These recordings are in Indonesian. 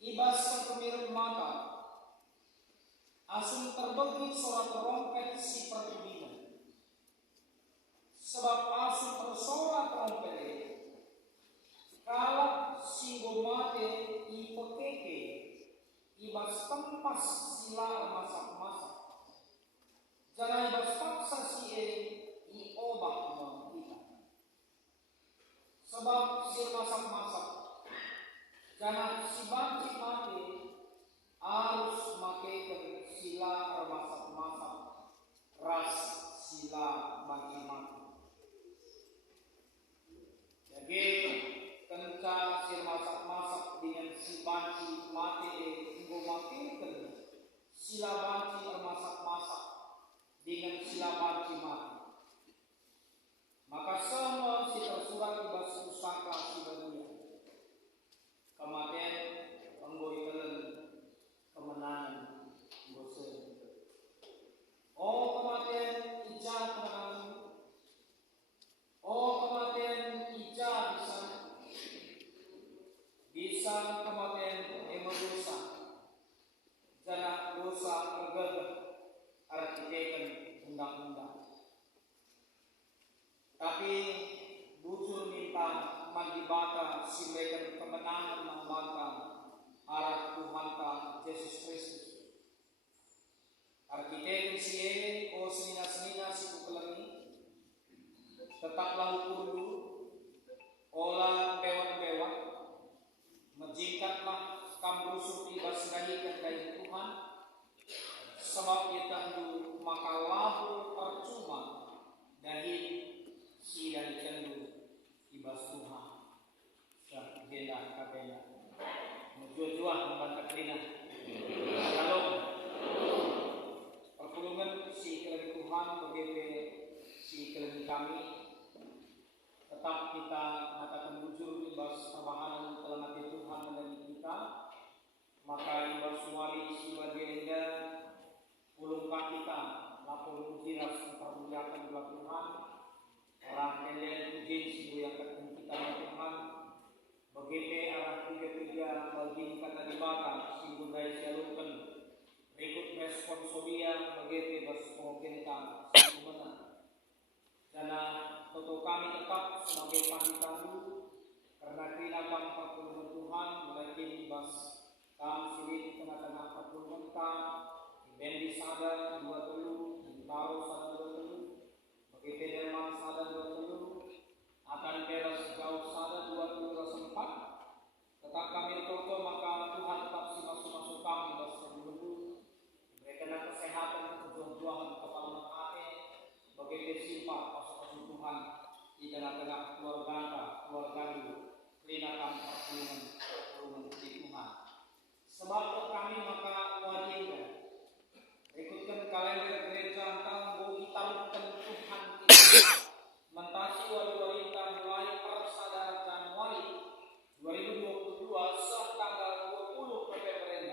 ibas kemirip mata, asun terbegit suara trompet si pertundingan. Sebab asun bersorak trompet, kalak singgo mate ipekeke, ibas tempas sila masak-masak. Jangan ibas paksa si i obak kita. Sebab si masak-masak, jangan si banci mate harus make sila masak-masak, ras sila banci mate. Jadi kenca si masak-masak dengan si banci mate inggo makikan sila banci masak-masak dengan sila banci mate. Maka semua si tersurat ibas pusaka si dunia. Kematian penggoi kelen kemenangan bosen. Oh kematian ija kemenangan. Oh kematian ija bisa kematian dosa. Jangan dosa tergagah artikekan undang-undang. Tapi bujur minta magibata silekan kemenangan membangkang arah Tuhan Yesus Kristus. Arkitek siye o senina-senina si kukelengi tetaplah ukur dulu olah bewan-bewan menjingkatlah kamrusuh ibas ngahikan dari Tuhan sebab kita dulu maka labu percuma dari si dari cendu ibas Tuhan dan bela kabela menjual membantah kelina kalau perpulungan si keleng Tuhan begitu si keleng kami tetap kita mengatakan bujur ibas perbahanan dalam hati Tuhan dan kita maka ibas suari si bagianda pulungkah kita lapor ujiras mempermuliakan buat Tuhan orang kalian ujian si yang ketemu kita Tuhan begitu arah tiga bagi kata di batang si budaya sialukan berikut responsoria begitu berspongkenta si menang karena toto kami tetap sebagai panitia dulu karena kinapan perpuluhan Tuhan mulai bas kam silit tengah-tengah perpuluhan kam bendi sada 20 taro sada 20 begitu derman sada 20 akan beres jauh sada 20 sempat tetap kami toto maka Tuhan tetap si masuk kami bas dulu mereka nak kesehatan kejuang kepala mati begitu simpan masuk Tuhan di tengah-tengah keluarga kelinakan perpuluhan di Tuhan sebab kami maka wajib ikutkan kalender gereja tahun kita bukan Tuhan kita mentasi wali-wali mulai persada Januari 2022 tanggal 20 Februari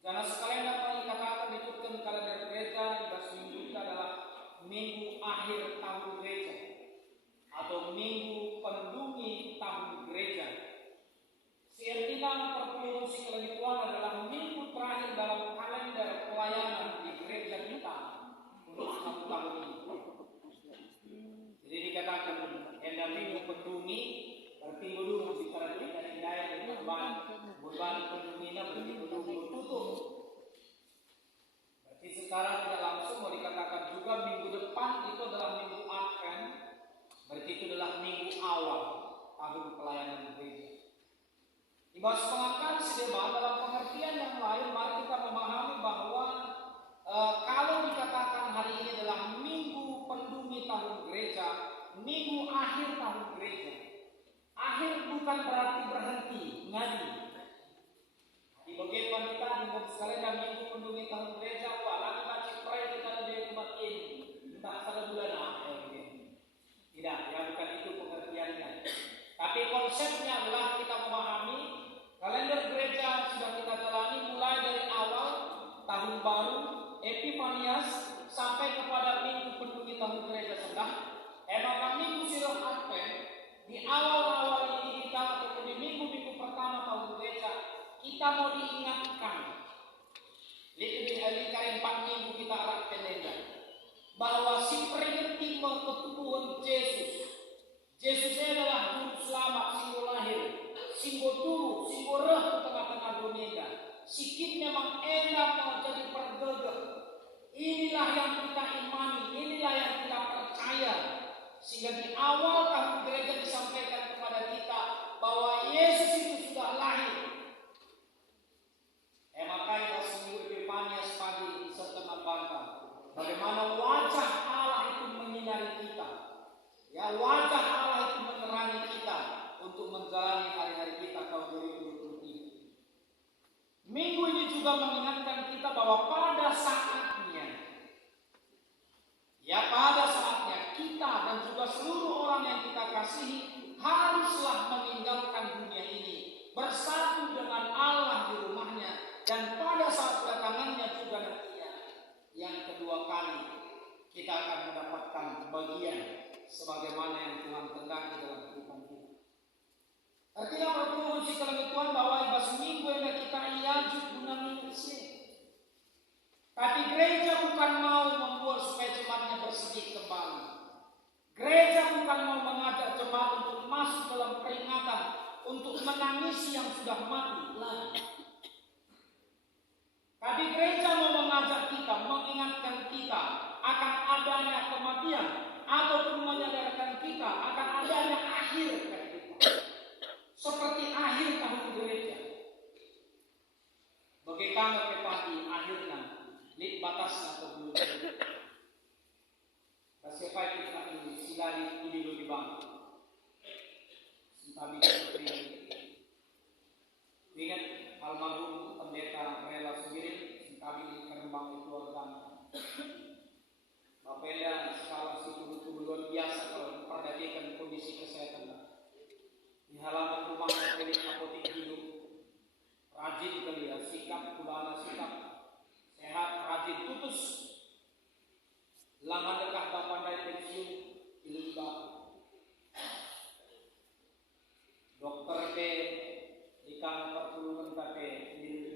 karena sekalian dapat dikatakan ikutkan kalender gereja ibas minggu itu adalah minggu akhir tahun gereja atau minggu pendungi tahun gereja. Artinya perpuluhan si kelengituan adalah minggu terakhir dalam kalender pelayanan di gereja kita untuk satu tahun ini. Jadi dikatakan ada minggu pendungi berarti dulu bicara dari daya dan beban pendunginya berarti dulu tutup. Berarti sekarang tidak langsung mau dikatakan juga minggu depan itu adalah minggu Advent, berarti itu adalah minggu awal tahun pelayanan gereja. Ibas pengakan sedebat dalam pengertian yang lain, mari kita memahami bahwa kalau dikatakan hari ini adalah minggu pendungi tahun gereja, minggu akhir tahun gereja. Akhir bukan berarti berhenti ngaji. Di bagian wanita di sekalian dan minggu pendungi tahun gereja, lagi baca pray kita lebih umat ini, entah pada bulan apa. Tidak, ya bukan itu pengertiannya. Tapi konsepnya adalah kita memahami kalender gereja sudah kita jalani mulai dari awal tahun baru Epifanias sampai kepada minggu pendungi tahun gereja sedang. Maka minggu Sirah Advent di awal-awal ini kita ataupun di minggu-minggu pertama tahun gereja kita juga mengingatkan kita bahwa pada saatnya kita dan juga seluruh orang yang kita kasihi haruslah meninggalkan dunia ini, bersatu dengan Allah di rumahnya, dan pada saat kedatangannya juga nantinya yang kedua kali kita akan mendapatkan bagian sebagaimana yang Tuhan kehendaki dalam kehidupan kita. Artinya perlu sekali Tuhan bahwa ibadah seminggu yang kita iajuk guna manusia. Tapi gereja bukan mau membuat supaya jemaatnya bersih kembali. Gereja bukan mau mengajak jemaat untuk masuk dalam peringatan untuk menangisi yang sudah mati lagi. Tapi gereja mau mengajak kita, mengingatkan kita akan adanya kematian, ataupun menyadarkan kita akan adanya akhir kehidupan. Seperti akhir tahun gereja. Bagaimana kepati akhirnya, lid batasnya sebelum Kasihpai kita ini silali ini lebih banyak. Kami seperti ingat almarhum pendeta rela sendiri, kami kembang keluarga. Bapeda skala situ luar biasa kalau memperhatikan kondisi kesehatan. Di halaman rumahnya klinik apotek hidup, rajin kali ya, sikap kudana sikap sehat, rajin putus. Lama dekat pandai pensiun ilmu dokter ke ikan pertulungan kate ilmu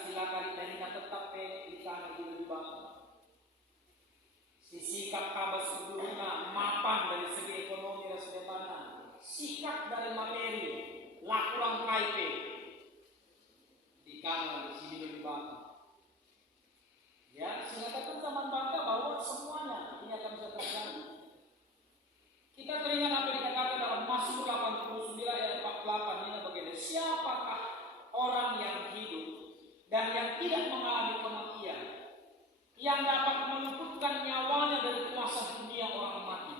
silakan kita tetap ke ikan ilmu sikap kabas sebelumnya mapan dari segi ekonomi dan sebagainya, sikap dari materi lakukan KIP di kanan sini lebih banyak. Ya, silakan zaman bangga bahwa semuanya ini akan bisa terjadi. Kita teringat apa dikatakan dalam Mazmur 89 ayat 48 ini begini, siapakah orang yang hidup dan yang tidak mengalami kematian, yang dapat meluputkan nyawanya dari kuasa dunia orang mati.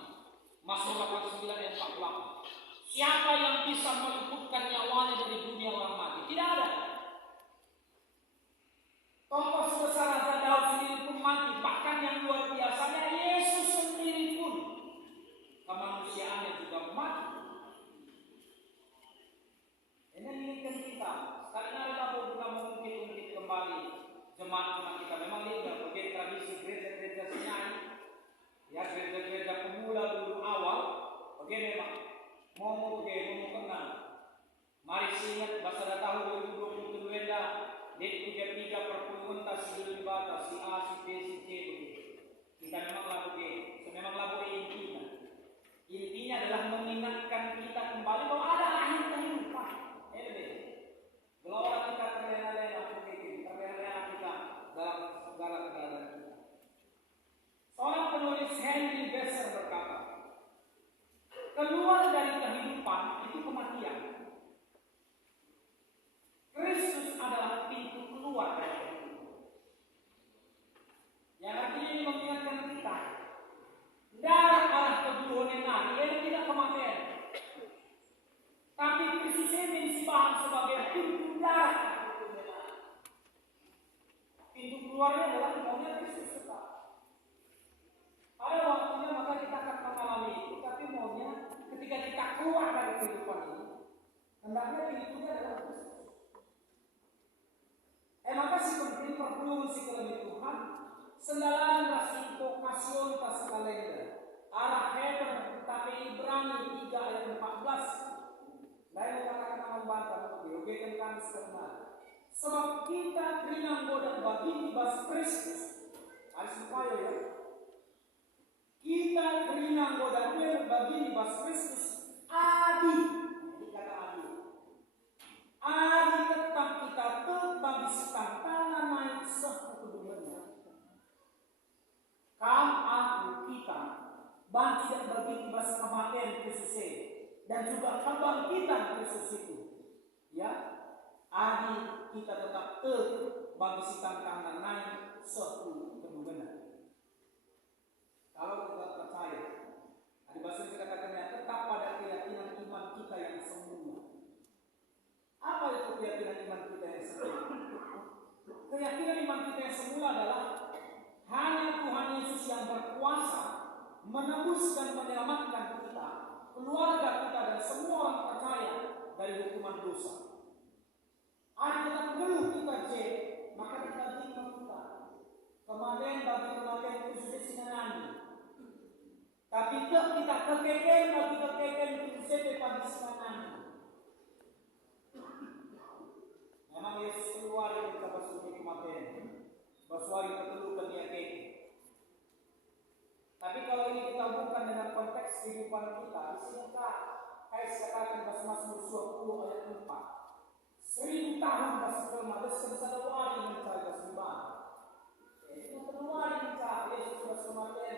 Mazmur 89 ayat 48. Siapa yang bisa meluputkan nyawanya dari dunia orang mati? Tidak ada. Tokoh sebesar Raja Daud sendiri pun mati. Bahkan yang luar biasanya Yesus sendiri pun kemanusiaannya juga mati. Ini mengingatkan kita. Sekali lagi kita mengungkit kembali jemaat-jemaat kita. Memang ini sebagai tradisi gereja-gereja Sinai, ya gereja-gereja pemula dulu awal. Bagaimana memang mau kenal. Mari ingat bahasa tahun 2020 wenda. Di 33 perpuluhan si batas si A, si B, si C begitu. Kita memang lagu intinya. Intinya adalah mengingatkan kita kembali bahwa ada akhir kehidupan. Kalau orang kita terlena-lena kita dalam segala keadaan kita. Seorang penulis Henry Besser berkata, keluar dari kehidupan itu kematian. Kristus adalah pintu keluar dari kehidupan. Yang artinya ini mengingatkan kita dari arah keburuan yang tidak kematian. Tapi Kristus ini disebut sebagai pintu darah. Pintu keluarnya adalah maunya Kristus tetap. Pada waktunya maka kita akan mengalami itu, tapi maunya ketika kita keluar dari kehidupan ini, hendaknya pintunya adalah Kristus. Maka si penting perlu si kelebih Tuhan sendalan rasi vokasion tas kalender arah heaven tapi Ibrani 3 ayat 14 lain katakan membantah oke tentang sebenarnya sebab kita kerinang goda bagi bas Kristus harus supaya ya kita kerinang goda bagi bas Kristus adi tetap kita terbabiskan tanah naik sekedudukannya. Kam aku kita banci dan bagi bas kematian Kristus dan juga kebangkitan Kristus itu. Ya, adi kita tetap terbabiskan tanah naik sekedudukannya. Kalau kita percaya, ada bahasa dikatakannya tetap pada keyakinan iman kita yang sempurna. Apa kita yang semula adalah hanya Tuhan Yesus yang berkuasa menebus dan menyelamatkan kita, keluarga kita dan semua orang percaya dari hukuman dosa. Ada kita mengeluh kita maka kita hikmah kita. Kematian bagi kematian itu sudah sinanani. Tapi kita kekeken bagi kekeken itu sudah pada sinanani. Memang Yesus keluar dari kita basuh kematian. Basuh ketelukan dia keke. Tapi kalau ini kita bukan dengan konteks kehidupan kita, di sini kayak sekatakan bahasa Mazmur 20 ayat 4. 1000 tahun bahasa kelma, deskan sadawari mencari kesembahan. Itu keluar mencari Yesus sudah semakin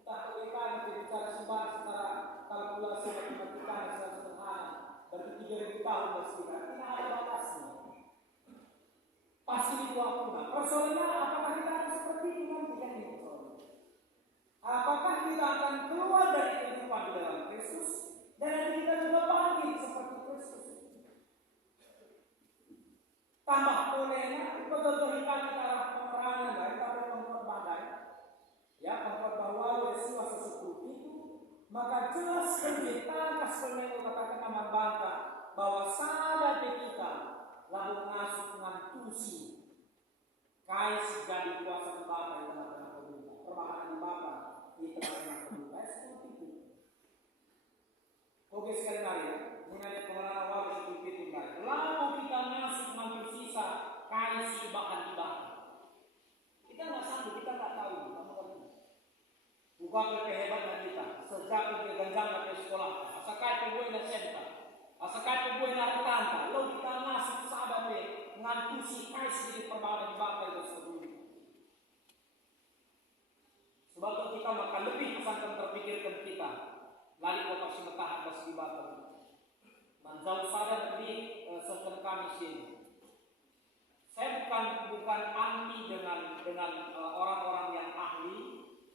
entah bagaimana bicara sembahan secara kalkulasi matematika secara sederhana. Berarti 3000 tahun bersekitar. Tidak ada batasnya. Pasti itu waktunya. Persoalannya apakah kita akan seperti itu nanti kan ini persoalannya. Apakah kita akan keluar dari kehidupan di dalam Kristus dan kita juga bangkit seperti Kristus? Tambah olehnya, betul-betul kita arah pemerangan baik, tapi pengkhotbah baik. Ya, pengkhotbah walau Yesus sesuatu itu, maka jelas penciptaan kasih katakan nama bangka bahwa sadar kita lalu mengasuh dengan tusi kais jadi kuasa kembali di tengah-tengah pemerintah, perbahanan Bapa di tengah-tengah pemerintah seperti itu. Oke sekali lagi, mengenai pengenalan walau seperti itu baik. Lalu kita masuk mengambil sisa kais bahan di bawah. Kita nggak sanggup, kita nggak tahu. Bukan kehebatan kita. Sejak kita ganjang ke sekolah, asakai pembuat nasenta, asakai pembuat narkanta. Lalu kita masuk sahabat ngantusi kais di perbahanan Bapa itu sebelumnya. Sebab itu kita maka lebih pesankan terpikirkan kita. Lalu kau kasih metahan bas di Bapa. Menjauh sadar lebih sesuatu kami sini. Saya bukan anti dengan orang-orang yang ahli,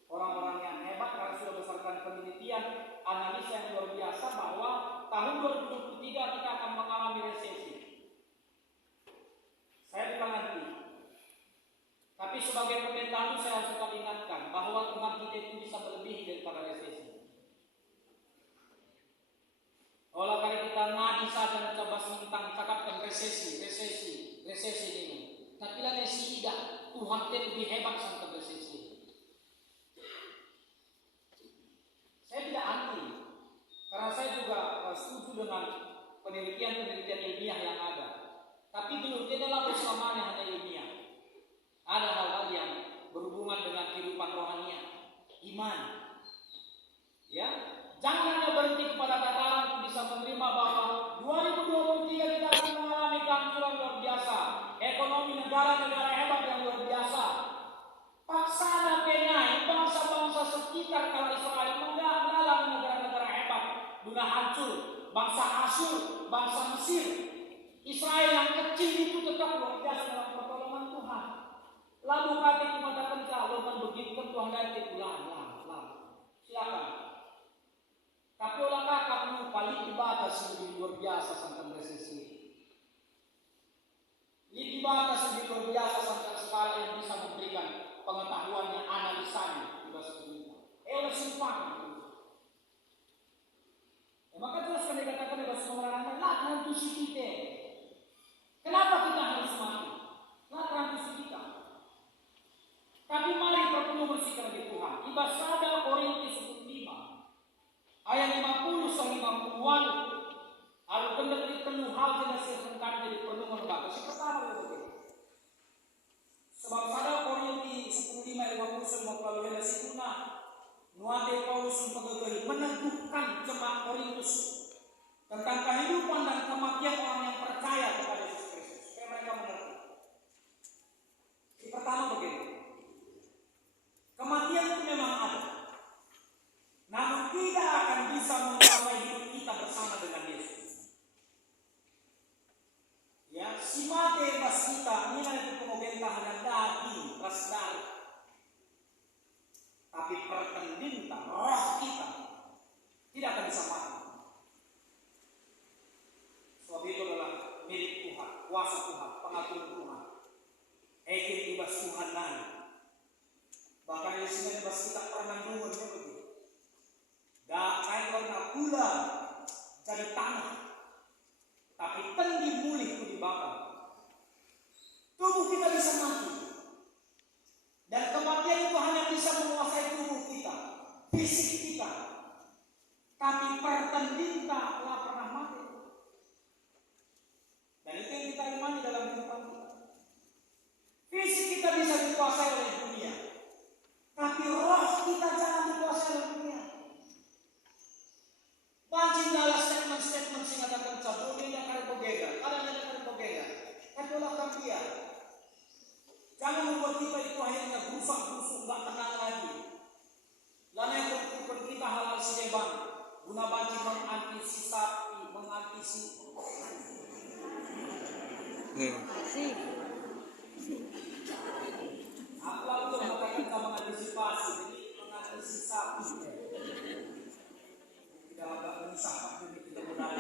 orang-orang yang hebat karena sudah berdasarkan penelitian, analisa yang luar biasa bahwa tahun 2023 kita akan mengalami resesi. Saya bukan anti. Tapi sebagai pendeta saya harus tetap ingatkan bahwa Tuhan kita itu bisa melebihi daripada resesi. Olah kali kita ngadi saja mencoba tentang cakapkan resesi ini. Tapi lah resesi tidak, Tuhan kita lebih hebat sampai resesi. Saya tidak anti, karena saya juga setuju dengan penelitian ilmiah yang ada. Tapi belum tidaklah bersamanya hanya ilmiah. Ada hal-hal yang berhubungan dengan kehidupan rohania, iman. Ya, jangan hanya berhenti kepada tataran untuk bisa menerima bahwa 2023 kita akan mengalami kehancuran luar biasa, ekonomi negara-negara hebat yang luar biasa. Paksana penai bangsa-bangsa sekitar kalau Israel mengalami negara-negara hebat, guna hancur, bangsa Asyur, bangsa Mesir. Israel yang kecil itu tetap luar biasa dalam pertolongan Tuhan. Lalu kata mengatakan kalau begitu Tuhan dari pulang, silakan. Tapi olah kakak paling dibatas lebih luar biasa sampai resesi. Lebih batas lebih luar biasa sampai skala yang bisa memberikan pengetahuannya, analisanya di bahasa dunia. Oleh simpang. Maka jelas kan dikatakan di bahasa pengenalan, lah trantusi kita. Kenapa kita harus mati? Lah trantusi kita. Tapi mari perlu bersikap di Tuhan. Ibadah Korintus 5 ayat 50 sampai 50-an. Lalu pendapat penuh hal jelas yang tentang jadi penuh lembaga. Pertama itu. Sebab pada Korintus 10 ayat 50 sampai 50 itu nuade Paulus meneguhkan jemaat Korintus tentang kehidupan dan kematian orang yang percaya kepada Yesus Kristus. Supaya mereka mengerti. Yang pertama begini. Kematian itu memang ada. Namun tidak akan bisa mencapai hidup kita bersama dengan Yesus. Ya, si mati pas kita nilai itu pemobentah hanya daging, ras darah. Tapi pertendinta roh kita tidak akan bisa mati. Sebab itu adalah milik Tuhan, kuasa Tuhan, pengatur Tuhan. Ekin ibas gula jadi tanah, tapi tendi mulih ku dibakar. Tubuh kita bisa mati, dan kematian itu hanya bisa menguasai tubuh kita, fisik kita. Tapi pertending taklah pernah mati. Dan itu yang kita imani dalam kehidupan kita. Fisik kita bisa dikuasai oleh dunia, tapi roh kita jangan dikuasai oleh dunia. Pancinglah statement-statement sing katakan cabuli dan karbogega, kadang-kadang karbogega, katolah kampia. Jangan membuat kita itu akhirnya busuk-busuk, nggak tenang lagi. Lalu yang berkumpul kita halal sedeban, guna banci mengantisipasi. Apa itu maka kita mengantisipasi, jadi mengantisipasi. Tidak agak menyusah, tapi tidak mudah.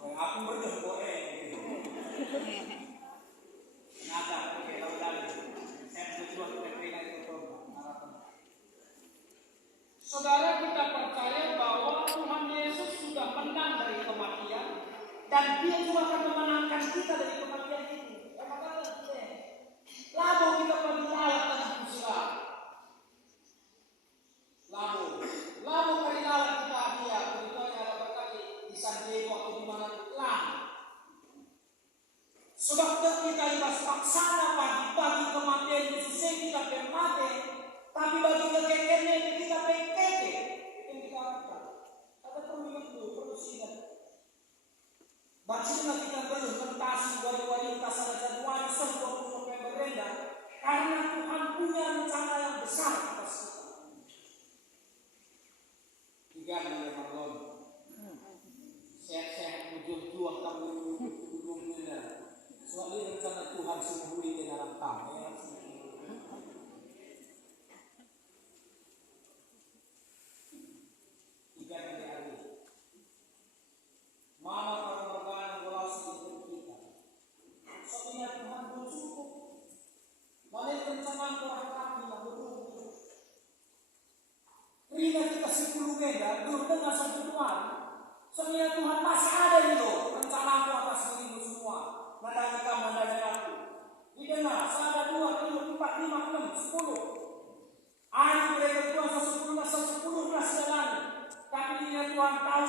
Aku berdoa. Nada, oke, lalu lagi. Saya berjuang untuk itu harapan. Saudara, kita percaya bahwa Tuhan Yesus sudah menang dari kematian, dan Dia juga akan memenangkan kita dari kematian itu. Lalu kita pergi lalat dan kusila. Lalu kali lalat kita Dia, kita ada berkali di San Diego atau di mana lang. Sebab kita ibas paksana bagi kematian khususnya kita bermati, tapi bagi kekekene kita pekeke. Itu yang kita lakukan. Ada perlu sidang. Bacina kita belum mentasi wali-wali tasara Januari sebelum November renda, karena Tuhan punya rencana yang besar atas kita. Tiga dari Marlon. Sehat-sehat berjuang kamu. Soalnya rencana Tuhan semua di dalam kamu.